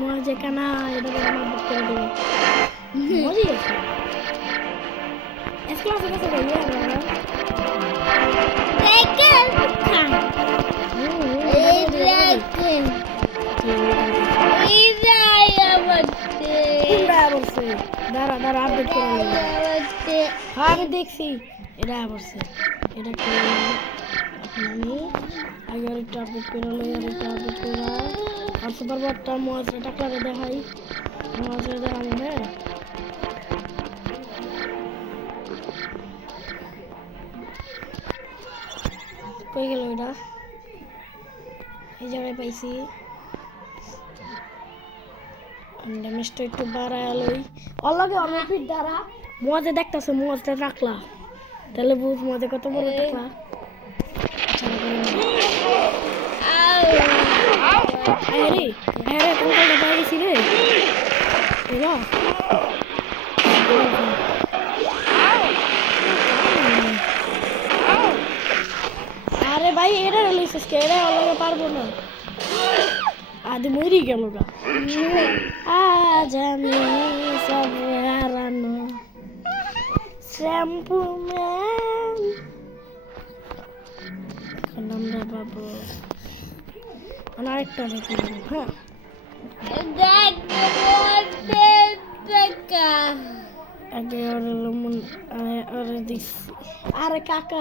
মজা কানা এটা আমার বুক করে দেবো মজা আছে এসকে আছে কত ভাই আর দেখেন এই দেখেন এই যাই আমাতে কুন্ডা বলছে দাঁড়া দাঁড়া আপডেট করে আমাতে আমি দেখছি এটা বলছে এটা কি আমি আগে আরেকটা আপডেট করে লই আরেকটা আপডেট করে আর সুপার বটটা মজা টাকলারে দেখাই মজা দেখাই হ্যাঁ কই গেল এটা এই জায়গায় পাইছি ড্যামেজটা একটু বাড়ায় লই অলগে অনেক ফিট দ্বারা মজা দেখতাছে মজা টাকলা তাহলে বুঝ মজা কত বড় টাকলা আরে আরে কোনটা বাইরেছি রে এরা আরে ভাই এরা রিলিজ কে এরা অলগে পারবো না আদি মরি গেল গা আজ আমি সব হারানো শ্যাম্পু ম্যান এখন আমরা পাবো আরেকটা দেখি হ্যাঁ আগে ওর দিস আরে কাকা